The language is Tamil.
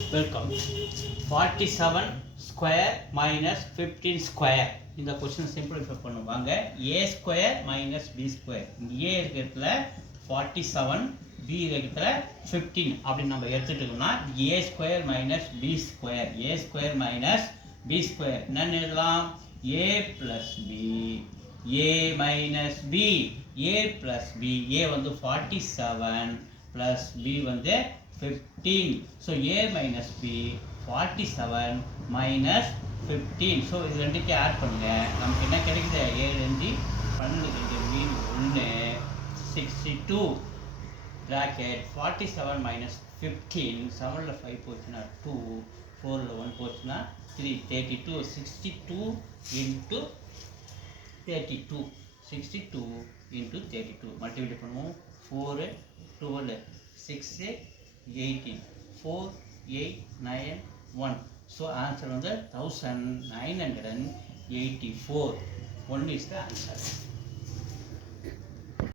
வெல்கம். 47 square minus 15 square. இந்த கொஸ்டின் சிம்பிளிஃபை பண்ணுவாங்க. ஏ ஸ்கொயர் மைனஸ் பி ஸ்கொயர். ஏ இருக்கிறதுல 47, பி இருக்கிறதுல 15 அப்படின்னு நம்ம எடுத்துட்டோம்னா ஏ ஸ்கொயர் மைனஸ் பி ஸ்கொயர். ஏ ஸ்கொயர் மைனஸ் பி ஸ்கொயர் என்னன்னு எழுதலாம்? ஏ plus B A minus B. A plus B, ஏ வந்து 47 பிளஸ் பி வந்து 15. So a minus b 47 minus 15. So இது ரெண்டுக்கு ஆட் பண்ணுங்க. நமக்கு என்ன கிடைக்குது? 7 12 மீன் 1 62 bracket 47 minus 15. 7ல 5 போச்சுன்னா 2, 4ல 1 போச்சுன்னா 3, 32. 62 into 32. 62 into 32 மல்டிப்ளை பண்ணுவோம். 4 12 6 18 4 8 9 1. So answer வந்து 1984. 1 is the answer.